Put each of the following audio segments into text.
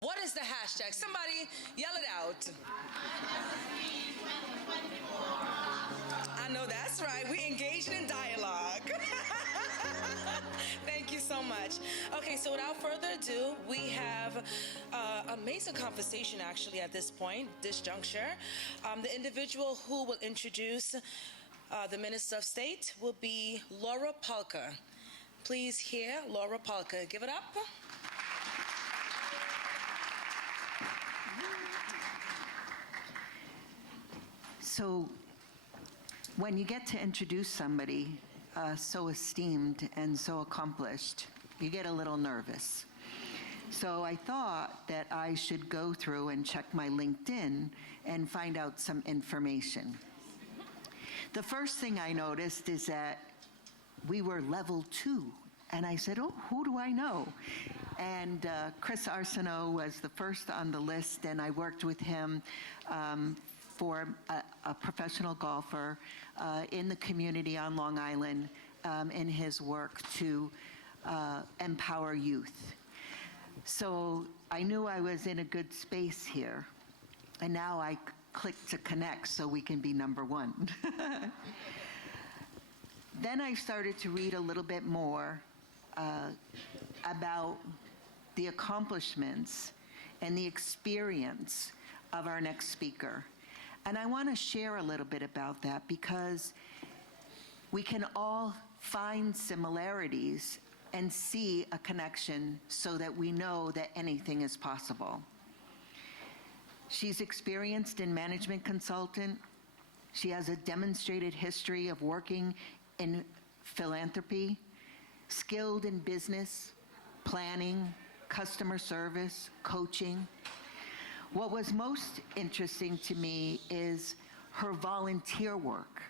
What is the hashtag? Somebody yell it out. I know that's right. We engaged in dialogue. Thank you so much. Okay, so without further ado, we have amazing conversation actually at this point, this juncture. The individual who will introduce the Minister of State will be Laura Palka. Please hear Laura Palka. Give it up. So when you get to introduce somebody so esteemed and so accomplished, you get a little nervous. So I thought that I should go through and check my LinkedIn and find out some information. The first thing I noticed is that we were level 2. And I said, oh, who do I know? And Chris Arsenault was the first on the list, and I worked with him for a professional golfer in the community on Long Island in his work to empower youth. So I knew I was in a good space here. And now I click to connect so we can be number 1. Then I started to read a little bit more about the accomplishments and the experience of our next speaker. And I want to share a little bit about that because we can all find similarities and see a connection so that we know that anything is possible. She's experienced in management consultant. She has a demonstrated history of working in philanthropy, skilled in business, planning, customer service, coaching. What was most interesting to me is her volunteer work.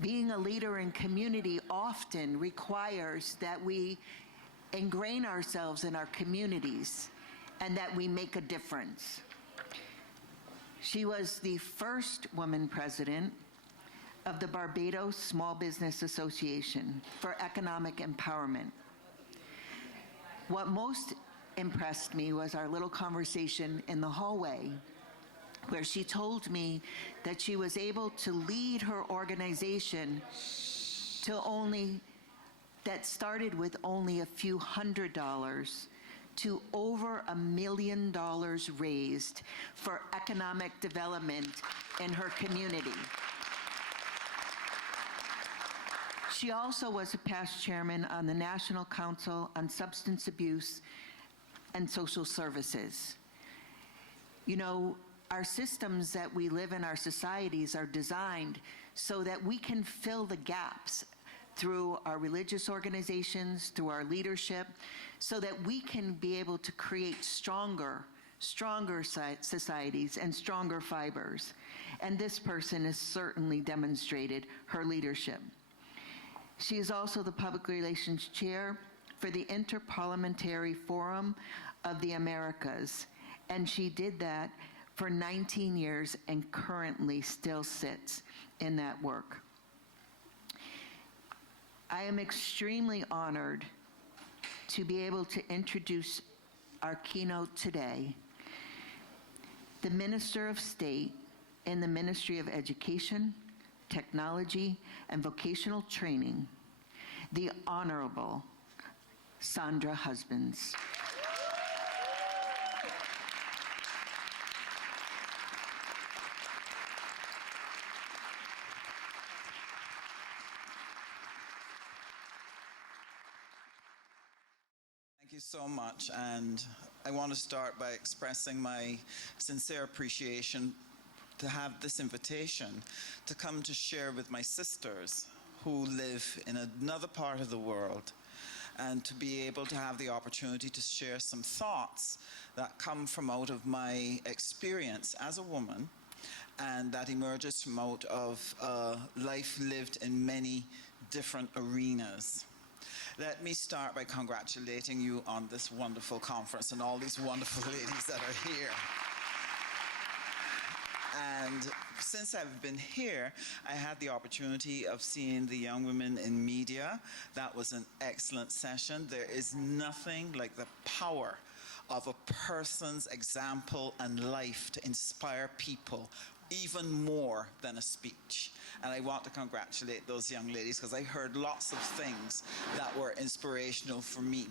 Being a leader in community often requires that we ingrain ourselves in our communities and that we make a difference. She was the first woman president of the Barbados Small Business Association for economic empowerment. What most impressed me was our little conversation in the hallway where she told me that she was able to lead her organization that started with only a few $100s to over $1 million raised for economic development in her community. She also was a past chairman on the National Council on Substance Abuse and Social Services. You know, our systems that we live in, our societies, are designed so that we can fill the gaps through our religious organizations, through our leadership, so that we can be able to create stronger societies and stronger fibers. And this person has certainly demonstrated her leadership. She is also the Public Relations Chair for the Interparliamentary Forum of the Americas, and she did that for 19 years and currently still sits in that work. I am extremely honored to be able to introduce our keynote today, the Minister of State in the Ministry of Education, Technology, and Vocational Training, the Honorable Sandra Husbands. Thank you so much, and I want to start by expressing my sincere appreciation to have this invitation to come to share with my sisters who live in another part of the world, and to be able to have the opportunity to share some thoughts that come from out of my experience as a woman, and that emerges from out of life lived in many different arenas. Let me start by congratulating you on this wonderful conference and all these wonderful ladies that are here. And since I've been here, I had the opportunity of seeing the young women in media. That was an excellent session. There is nothing like the power of a person's example and life to inspire people even more than a speech. And I want to congratulate those young ladies because I heard lots of things that were inspirational for me.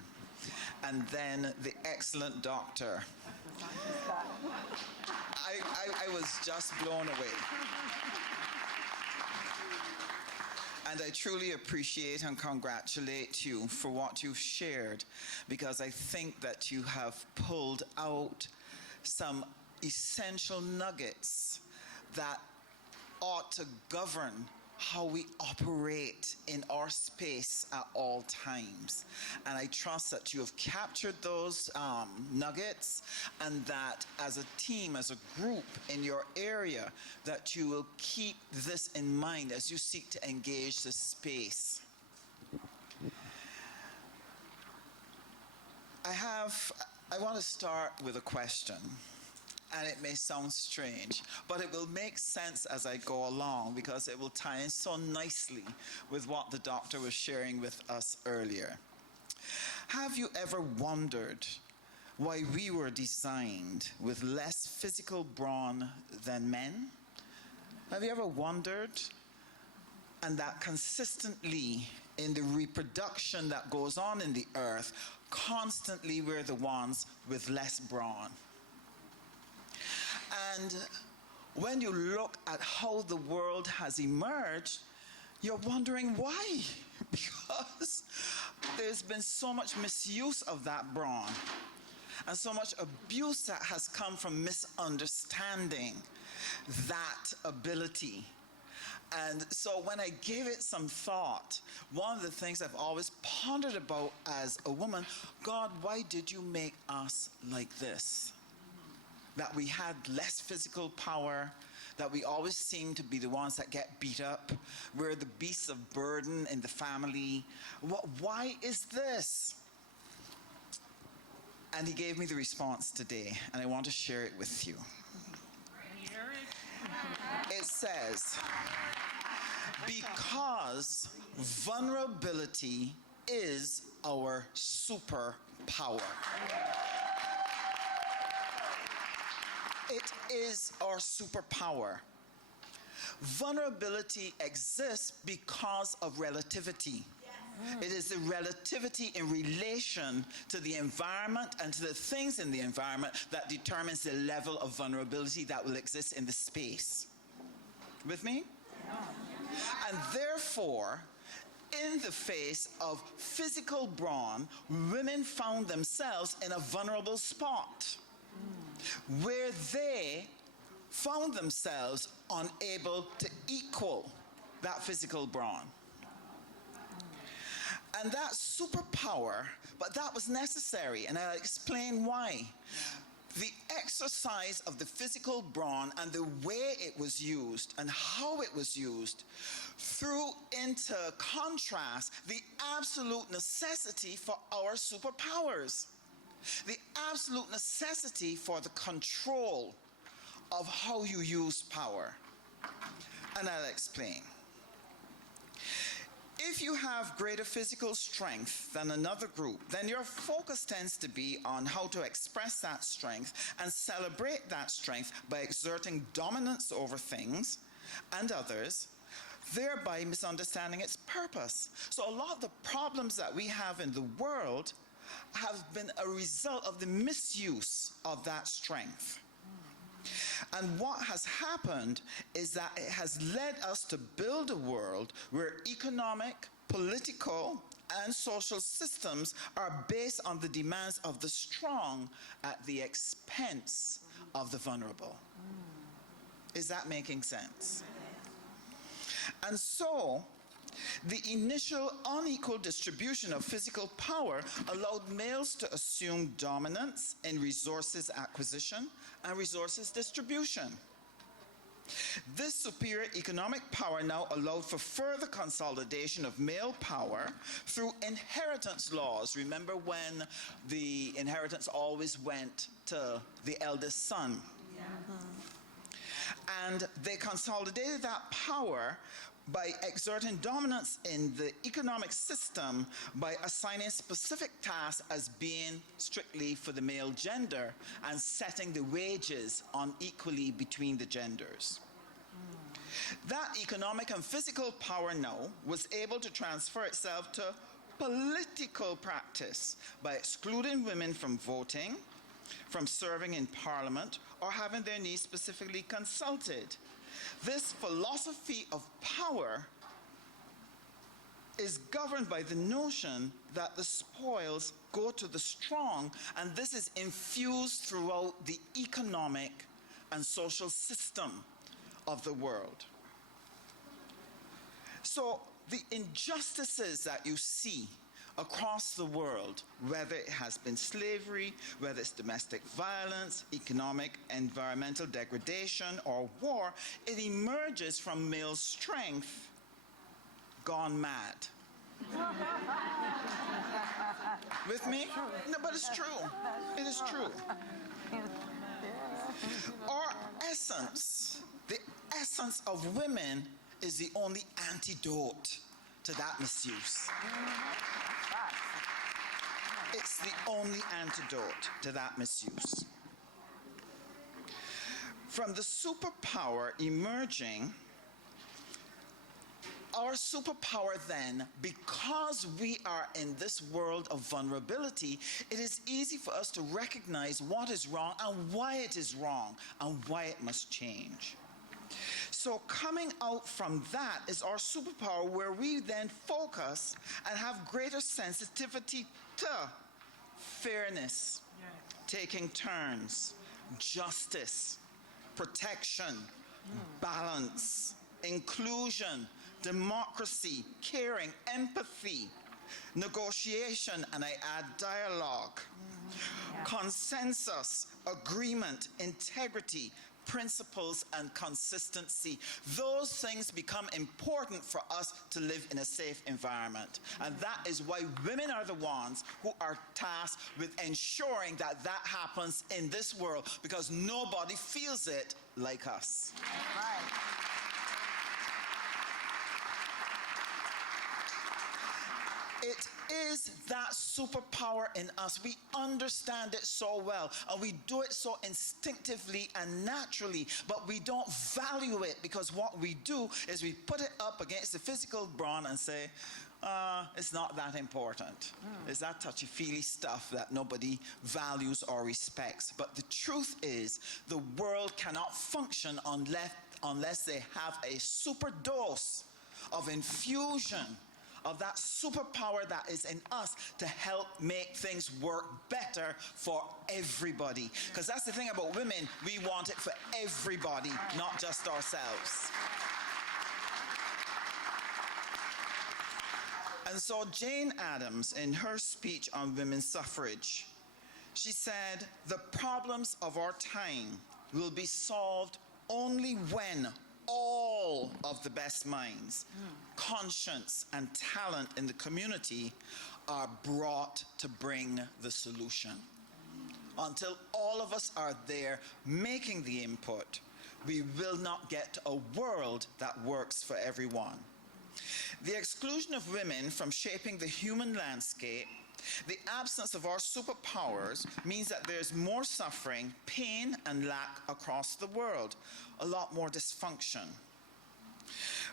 And then the excellent doctor. I was just blown away. And I truly appreciate and congratulate you for what you've shared, because I think that you have pulled out some essential nuggets that ought to govern how we operate in our space at all times. And I trust that you have captured those nuggets, and that as a team, as a group in your area, that you will keep this in mind as you seek to engage the space. I want to start with a question. And it may sound strange, but it will make sense as I go along, because it will tie in so nicely with what the doctor was sharing with us earlier. Have you ever wondered why we were designed with less physical brawn than men? Have you ever wondered? And that consistently in the reproduction that goes on in the earth, constantly we're the ones with less brawn. And when you look at how the world has emerged, you're wondering why. Because there's been so much misuse of that brawn, and so much abuse that has come from misunderstanding that ability. And so when I gave it some thought, one of the things I've always pondered about as a woman, God, why did you make us like this? That we had less physical power, that we always seem to be the ones that get beat up. We're the beasts of burden in the family. Why is this? And he gave me the response today, and I want to share it with you. It says, because vulnerability is our superpower. It is our superpower. Vulnerability exists because of relativity. It is the relativity in relation to the environment and to the things in the environment that determines the level of vulnerability that will exist in the space. With me? And therefore, in the face of physical brawn, women found themselves in a vulnerable spot, where they found themselves unable to equal that physical brawn. And that superpower, but that was necessary, and I'll explain why. The exercise of the physical brawn and the way it was used and how it was used threw into contrast the absolute necessity for our superpowers. The absolute necessity for the control of how you use power. And I'll explain. If you have greater physical strength than another group, then your focus tends to be on how to express that strength and celebrate that strength by exerting dominance over things and others, thereby misunderstanding its purpose. So a lot of the problems that we have in the world have been a result of the misuse of that strength. And what has happened is that it has led us to build a world where economic, political, and social systems are based on the demands of the strong at the expense of the vulnerable. Is that making sense? And so, the initial unequal distribution of physical power allowed males to assume dominance in resources acquisition and resources distribution. This superior economic power now allowed for further consolidation of male power through inheritance laws. Remember when the inheritance always went to the eldest son? Yeah. And they consolidated that power by exerting dominance in the economic system by assigning specific tasks as being strictly for the male gender and setting the wages unequally between the genders. That economic and physical power now was able to transfer itself to political practice by excluding women from voting, from serving in parliament, or having their needs specifically consulted. This philosophy of power is governed by the notion that the spoils go to the strong, and this is infused throughout the economic and social system of the world. So the injustices that you see across the world, whether it has been slavery, whether it's domestic violence, economic, environmental degradation, or war, it emerges from male strength gone mad. With me? No, but it's true. It is true. Our essence, the essence of women, is the only antidote to that misuse. It's the only antidote to that misuse. From the superpower emerging, our superpower then, because we are in this world of vulnerability, it is easy for us to recognize what is wrong and why it is wrong and why it must change. So coming out from that is our superpower, where we then focus and have greater sensitivity to fairness, taking turns, justice, protection, balance, inclusion, democracy, caring, empathy, negotiation, and I add dialogue, consensus, agreement, integrity, principles, and consistency. Those things become important for us to live in a safe environment. And that is why women are the ones who are tasked with ensuring that that happens in this world, because nobody feels it like us. Right. It is that superpower in us. We understand it so well, and we do it so instinctively and naturally, but we don't value it, because what we do is we put it up against the physical brawn and say, it's not that important. It's that touchy-feely stuff that nobody values or respects. But the truth is, the world cannot function unless they have a super dose of infusion of that superpower that is in us to help make things work better for everybody. Because that's the thing about women, we want it for everybody, not just ourselves. And so Jane Addams, in her speech on women's suffrage, she said, "The problems of our time will be solved only when all of the best minds, conscience, and talent in the community are brought to bring the solution. Until all of us are there making the input, we will not get a world that works for everyone." The exclusion of women from shaping the human landscape, the absence of our superpowers, means that there's more suffering, pain, and lack across the world, a lot more dysfunction.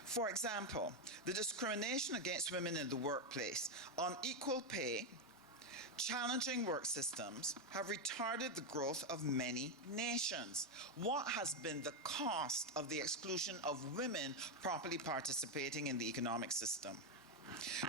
For example, the discrimination against women in the workplace, unequal pay, challenging work systems have retarded the growth of many nations. What has been the cost of the exclusion of women properly participating in the economic system?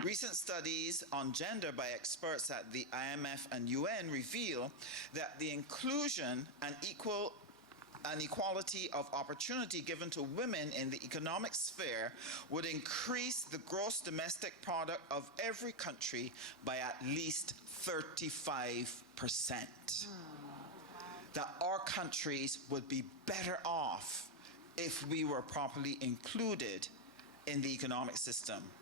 Recent studies on gender by experts at the IMF and UN reveal that the inclusion and equality of opportunity given to women in the economic sphere would increase the gross domestic product of every country by at least 35%. That our countries would be better off if we were properly included in the economic system.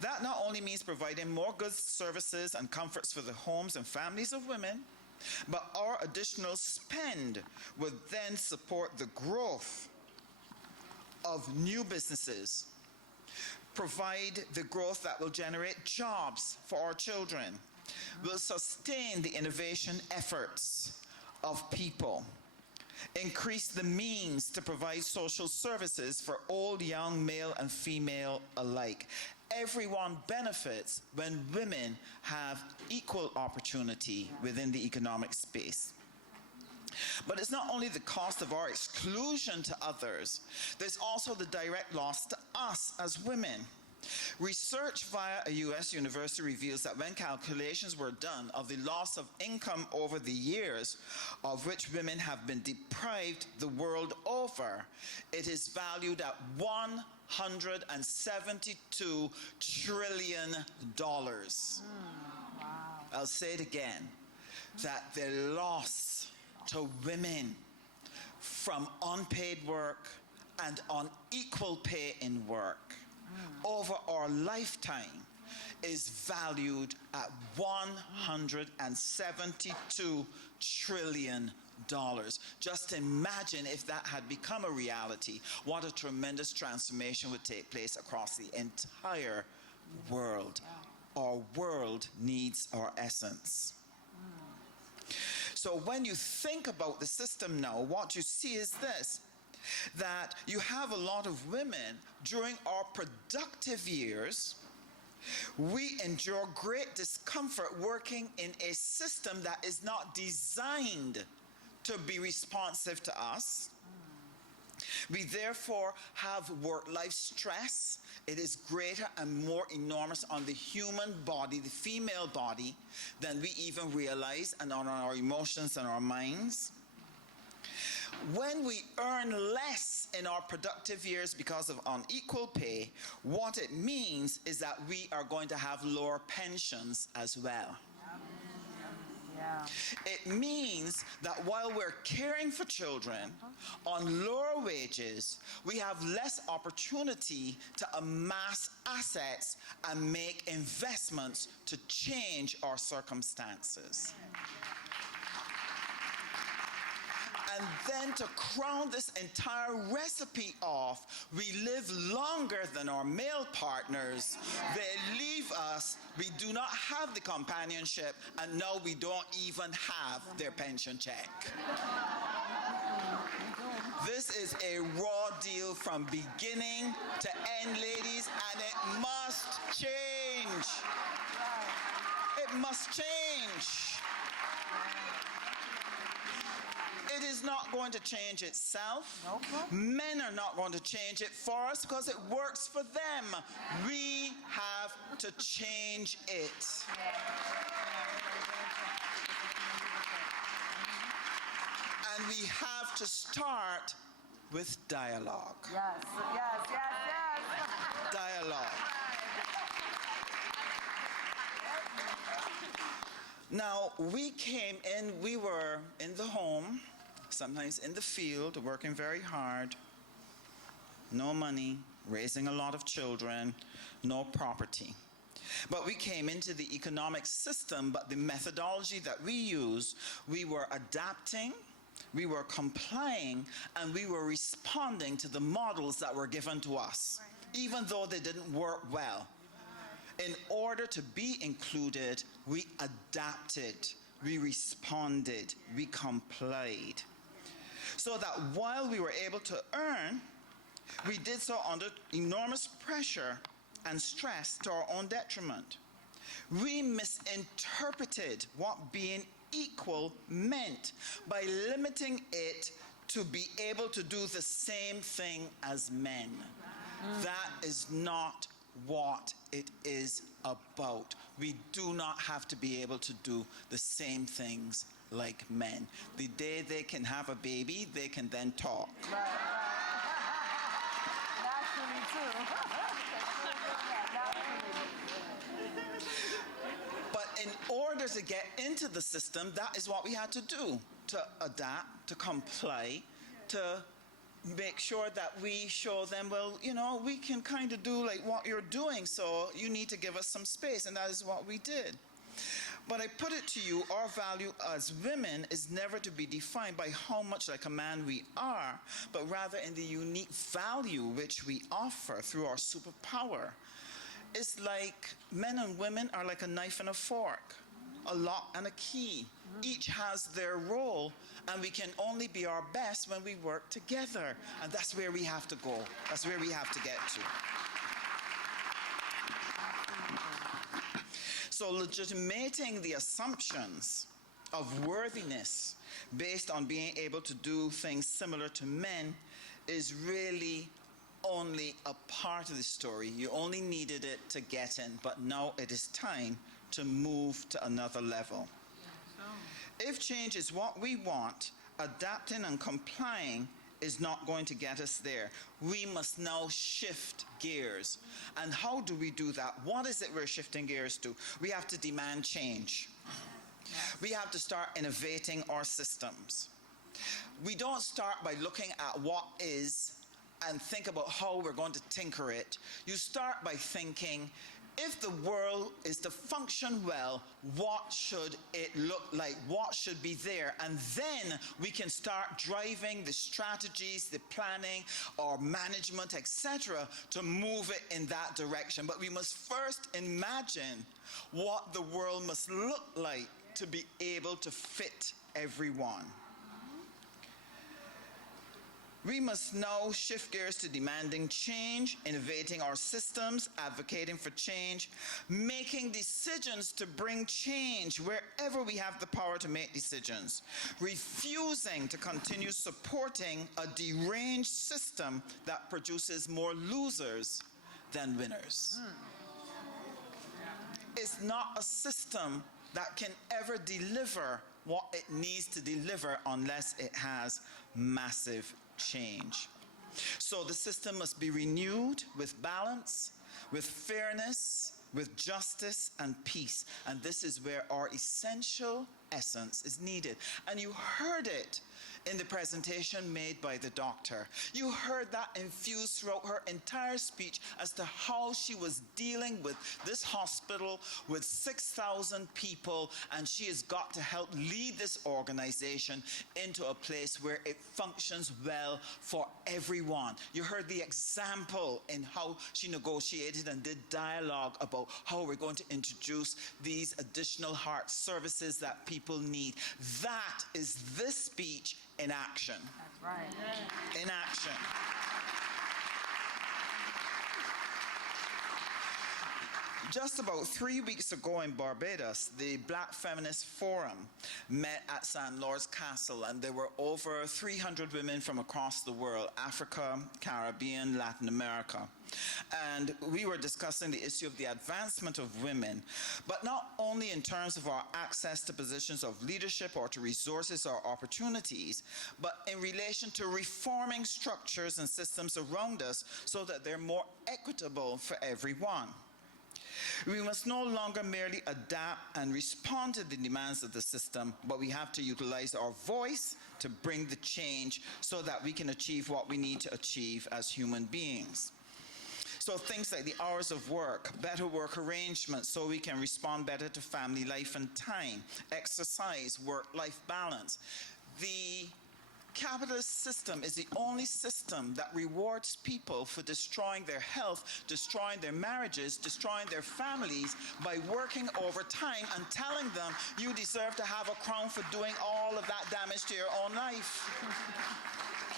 That not only means providing more goods, services, and comforts for the homes and families of women, but our additional spend would then support the growth of new businesses, provide the growth that will generate jobs for our children, will sustain the innovation efforts of people, increase the means to provide social services for old, young, male and female alike. Everyone benefits when women have equal opportunity within the economic space. But it's not only the cost of our exclusion to others, there's also the direct loss to us as women. Research via a US university reveals that when calculations were done of the loss of income over the years of which women have been deprived the world over, it is valued at $172 trillion. Wow. I'll say it again, that the loss to women from unpaid work and unequal pay in work over our lifetime is valued at $172 trillion. Just imagine if that had become a reality, what a tremendous transformation would take place across the entire world. Our world needs our essence. So when you think about the system now, what you see is this, that you have a lot of women during our productive years. We endure great discomfort working in a system that is not designed to be responsive to us. We therefore have work-life stress. It is greater and more enormous on the human body, the female body, than we even realize, and on our emotions and our minds. When we earn less in our productive years because of unequal pay, what it means is that we are going to have lower pensions as well. Yeah. It means that while we're caring for children on lower wages, we have less opportunity to amass assets and make investments to change our circumstances. And then to crown this entire recipe off, we live longer than our male partners. They leave us, we do not have the companionship, and now we don't even have their pension check. This is a raw deal from beginning to end, ladies, and it must change. It must change. It is not going to change itself. Nope. Men are not going to change it for us because it works for them. We have to change it. And we have to start with dialogue. Yes. Dialogue. Now, we came in, we were in the home, sometimes in the field, working very hard, no money, raising a lot of children, no property. But we came into the economic system, but the methodology that we use, we were adapting, we were complying, and we were responding to the models that were given to us, even though they didn't work well. In order to be included, we adapted, we responded, we complied. So that while we were able to earn, we did so under enormous pressure and stress to our own detriment. We misinterpreted what being equal meant by limiting it to be able to do the same thing as men. That is not what it is about. We do not have to be able to do the same things like men. The day they can have a baby, they can then talk. Right. Naturally too. But in order to get into the system, that is what we had to do, to adapt, to comply, to make sure that we show them, well, you know, we can kind of do like what you're doing, so you need to give us some space, and that is what we did. But I put it to you, our value as women is never to be defined by how much like a man we are, but rather in the unique value which we offer through our superpower. It's like men and women are like a knife and a fork, a lock and a key. Each has their role, and we can only be our best when we work together. And that's where we have to go. That's where we have to get to. So legitimating the assumptions of worthiness based on being able to do things similar to men is really only a part of the story. You only needed it to get in, but now it is time to move to another level. If change is what we want, adapting and complying is not going to get us there. We must now shift gears. And how do we do that? What is it we're shifting gears to? We have to demand change. We have to start innovating our systems. We don't start by looking at what is and think about how we're going to tinker it. You start by thinking, if the world is to function well, what should it look like? What should be there? And then we can start driving the strategies, the planning, or management, etc., to move it in that direction. But we must first imagine what the world must look like to be able to fit everyone. We must now shift gears to demanding change, innovating our systems, advocating for change, making decisions to bring change wherever we have the power to make decisions, refusing to continue supporting a deranged system that produces more losers than winners. It's not a system that can ever deliver what it needs to deliver unless it has massive change. So the system must be renewed with balance, with fairness, with justice and peace. And this is where our essential essence is needed. And you heard it in the presentation made by the doctor. You heard that infused throughout her entire speech as to how she was dealing with this hospital with 6,000 people, and she has got to help lead this organization into a place where it functions well for everyone. You heard the example in how she negotiated and did dialogue about how we're going to introduce these additional heart services that people need. That is this speech in action. That's right. In action. Just about 3 weeks ago in Barbados, the Black Feminist Forum met at St. Lord's Castle, and there were over 300 women from across the world, Africa, Caribbean, Latin America. And we were discussing the issue of the advancement of women, but not only in terms of our access to positions of leadership or to resources or opportunities, but in relation to reforming structures and systems around us so that they're more equitable for everyone. We must no longer merely adapt and respond to the demands of the system, but we have to utilize our voice to bring the change so that we can achieve what we need to achieve as human beings. So things like the hours of work, better work arrangements so we can respond better to family life and time, exercise, work-life balance. The capitalist system is the only system that rewards people for destroying their health, destroying their marriages, destroying their families by working overtime and telling them you deserve to have a crown for doing all of that damage to your own life.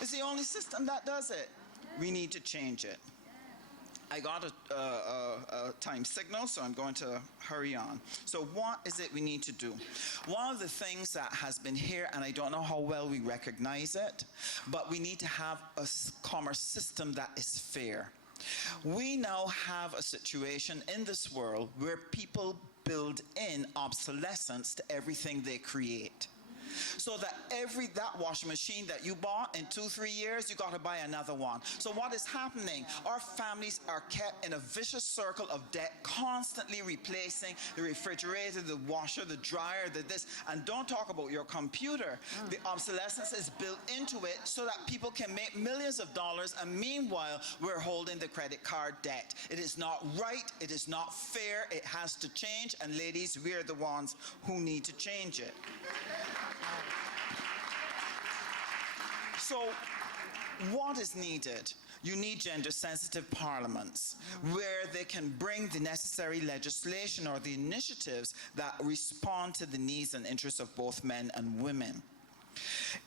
It's the only system that does it. We need to change it. I got a time signal, so I'm going to hurry on. So what is it we need to do? One of the things that has been here, and I don't know how well we recognize it, but we need to have a commerce system that is fair. We now have a situation in this world where people build in obsolescence to everything they create. so that that washing machine that you bought in 2-3 years, you got to buy another one. So what is happening? Our families are kept in a vicious circle of debt, constantly replacing the refrigerator, the washer, the dryer, the this, and don't talk about your computer. The obsolescence is built into it so that people can make millions of dollars, and meanwhile we're holding the credit card debt. It is not right, it is not fair, it has to change, and ladies, we're the ones who need to change it. So what is needed? You need gender-sensitive parliaments where they can bring the necessary legislation or the initiatives that respond to the needs and interests of both men and women.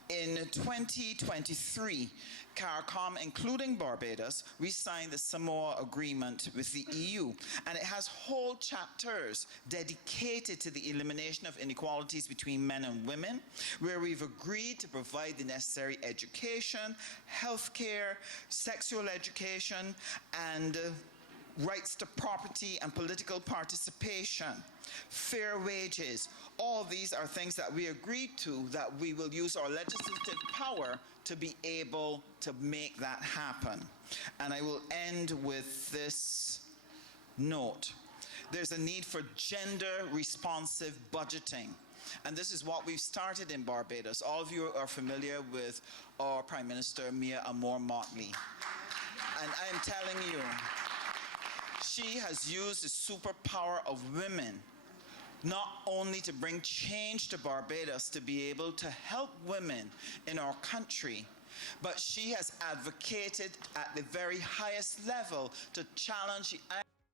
In 2023, CARICOM, including Barbados, we signed the Samoa Agreement with the EU, and it has whole chapters dedicated to the elimination of inequalities between men and women, where we've agreed to provide the necessary education, healthcare, sexual education, and rights to property and political participation, fair wages. All these are things that we agreed to, that we will use our legislative power to be able to make that happen. And I will end with this note. There's a need for gender-responsive budgeting. And this is what we've started in Barbados. All of you are familiar with our Prime Minister, Mia Amor-Motley. And I am telling you, she has used the superpower of women not only to bring change to Barbados, to be able to help women in our country, but she has advocated at the very highest level to challenge the